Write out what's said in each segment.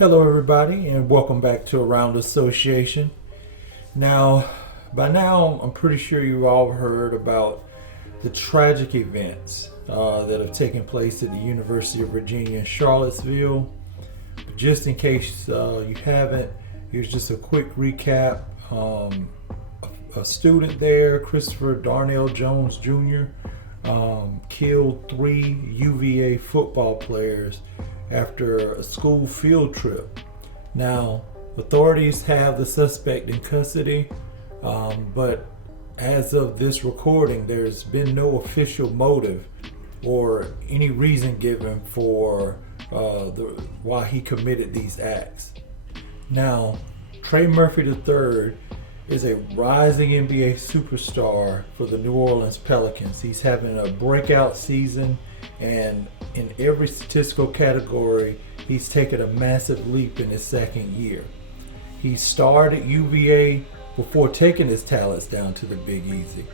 Hello everybody and welcome back to Around Association. Now, by now I'm pretty sure you've all heard about the tragic events that have taken place at the University of Virginia in Charlottesville. But just in case you haven't, here's just a quick recap. A student there, Christopher Darnell Jones Jr., killed 3 UVA football players after a school field trip. Now, authorities have the suspect in custody, but as of this recording, there's been no official motive or any reason given for why he committed these acts. Now, Trey Murphy III is a rising NBA superstar for the New Orleans Pelicans. He's having a breakout season, and in every statistical category, he's taken a massive leap in his second year. He starred at UVA before taking his talents down to the Big Easy.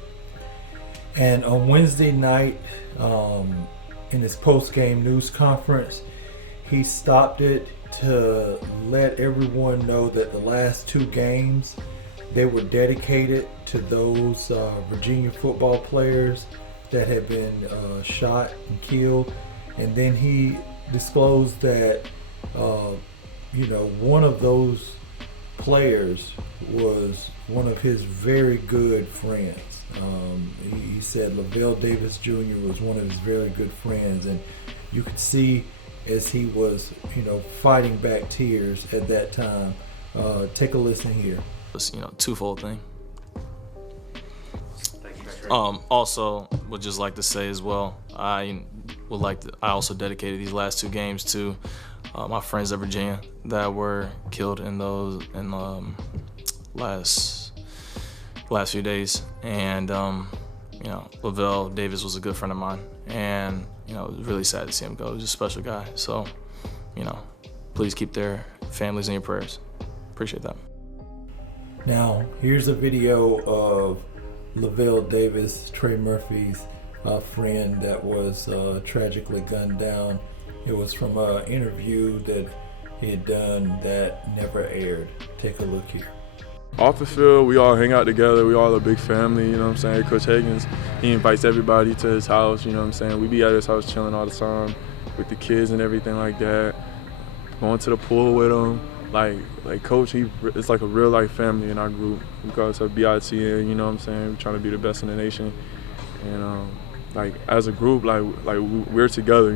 And on Wednesday night, in his post-game news conference, he stopped it to let everyone know that the last 2 games, they were dedicated to those Virginia football players that had been shot and killed. And then he disclosed that one of those players was one of his very good friends. He said Lavelle Davis Jr. was one of his very good friends, and you could see as he was fighting back tears at that time. Take a listen here. It's twofold thing. Also would just like to say as well, I also dedicated these last 2 games to my friends at Virginia that were killed in those last few days. And Lavelle Davis was a good friend of mine, and it was really sad to see him go. He was a special guy. So please keep their families in your prayers. Appreciate that. Now here's a video of Lavelle Davis, Trey Murphy's friend that was tragically gunned down. It was from an interview that he had done that never aired. Take a look here. Off the field, we all hang out together. We all a big family, Coach Higgins, he invites everybody to his house, We be at his house chilling all the time with the kids and everything like that. Going to the pool with him. Like Coach, it's like a real life family in our group. We call ourselves BITN, We're trying to be the best in the nation. And as a group, we're together,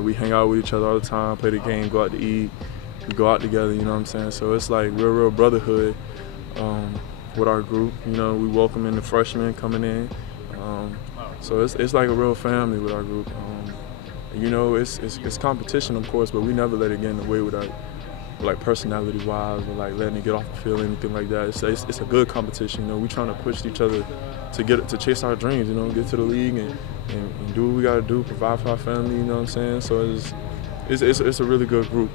we hang out with each other all the time, play the game, go out to eat. We go out together, So it's like real brotherhood with our group. We welcome in the freshmen coming in. So it's like a real family with our group. It's competition, of course, but we never let it get in the way with our personality-wise, or letting it get off the field, anything like that. It's a good competition. We trying to push each other to chase our dreams. Get to the league and do what we got to do, provide for our family. So it's a really good group.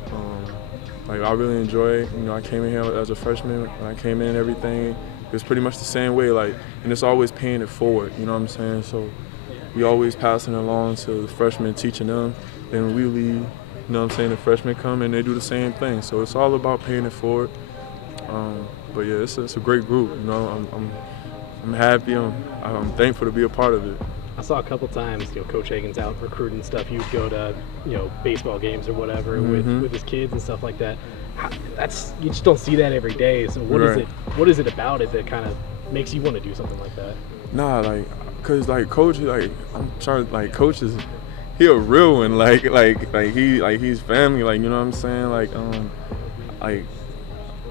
I really enjoy it. I came in here as a freshman. When I came in and everything, it was pretty much the same way. And it's always paying it forward. So we always passing it along to the freshmen, teaching them. Then we leave. The freshmen come and they do the same thing. So it's all about paying it forward. But yeah, it's a great group. I'm happy. I'm thankful to be a part of it. I saw a couple times, Coach Higgins out recruiting stuff. You'd go to, baseball games or whatever with his kids and stuff like that. You just don't see that every day. So what is it about it that kind of makes you want to do something like that? Nah, cause Coach, I'm trying, Coach is. He a real one, he's family,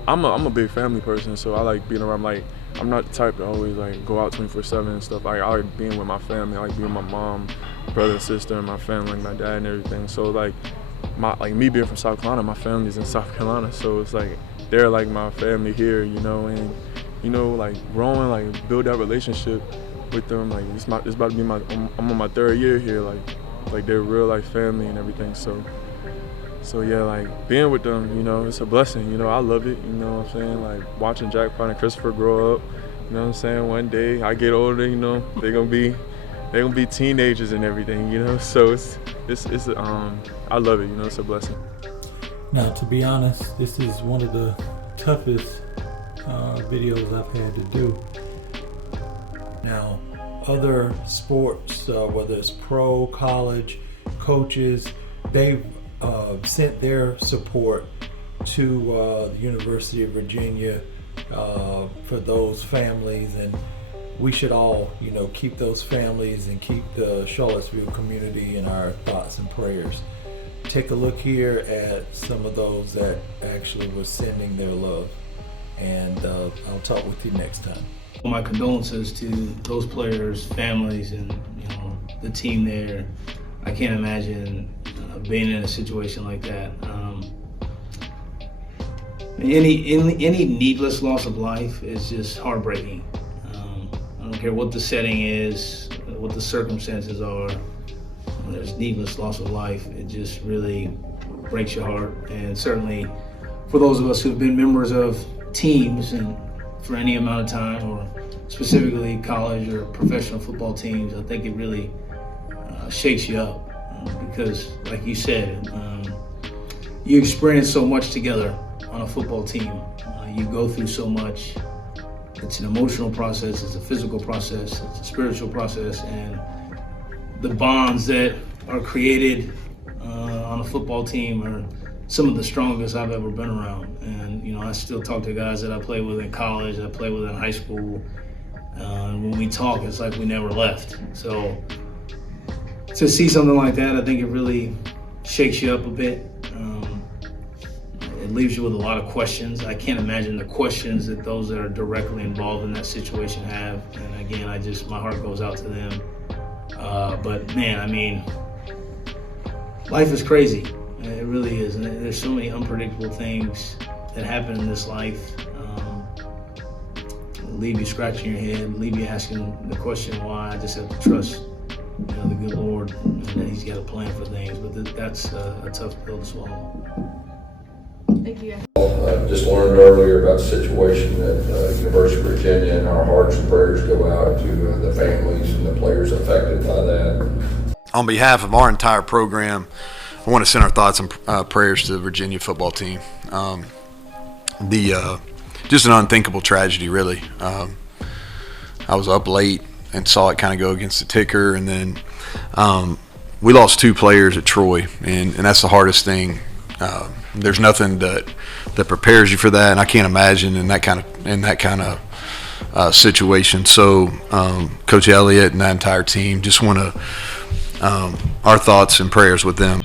I'm a big family person, so I like being around, I'm not the type to always go out 24/7 and stuff. I like being with my family, I like being with my mom, brother and sister, and my family, my dad and everything. So me being from South Carolina, my family's in South Carolina, so it's they're my family here, and growing, build that relationship with them. It's about to be I'm on my 3rd year here, they're real life family and everything. So yeah, being with them, it's a blessing. I love it. Watching Jackpot and Christopher grow up. One day I get older, they're gonna be teenagers and everything. So it's I love it. It's a blessing. Now, to be honest, this is one of the toughest videos I've had to do. Now, other sports, whether it's pro, college, coaches, they've sent their support to the University of Virginia for those families, and we should all, keep those families and keep the Charlottesville community in our thoughts and prayers. Take a look here at some of those that actually were sending their love, and I'll talk with you next time. My condolences to those players, families, and the team there. I can't imagine being in a situation like that. Any needless loss of life is just heartbreaking. I don't care what the setting is, what the circumstances are. When there's needless loss of life, it just really breaks your heart. And certainly for those of us who've been members of teams and for any amount of time, or specifically college or professional football teams, I think it really shakes you up because, like you said, you experience so much together on a football team. You go through so much. It's an emotional process, it's a physical process, it's a spiritual process, and the bonds that are created on a football team are some of the strongest I've ever been around. And I still talk to guys that I played with in college, I played with in high school, and when we talk, it's like we never left. So to see something like that, I think it really shakes you up a bit. It leaves you with a lot of questions. I can't imagine the questions that those that are directly involved in that situation have. And again, my heart goes out to them. But man, life is crazy. It really is. And there's so many unpredictable things that happen in this life. Leave you scratching your head, leave you asking the question why. I just have to trust the good Lord, and that He's got a plan for things. But that's a tough pill to swallow. Thank you. Just learned earlier about the situation at University of Virginia, and our hearts and prayers go out to the families and the players affected by that. On behalf of our entire program, I want to send our thoughts and prayers to the Virginia football team. Just an unthinkable tragedy, really. I was up late and saw it kind of go against the ticker, and then we lost 2 players at Troy, and that's the hardest thing. There's nothing that prepares you for that, and I can't imagine in that kind of situation. So, Coach Elliott and that entire team, just want to our thoughts and prayers with them.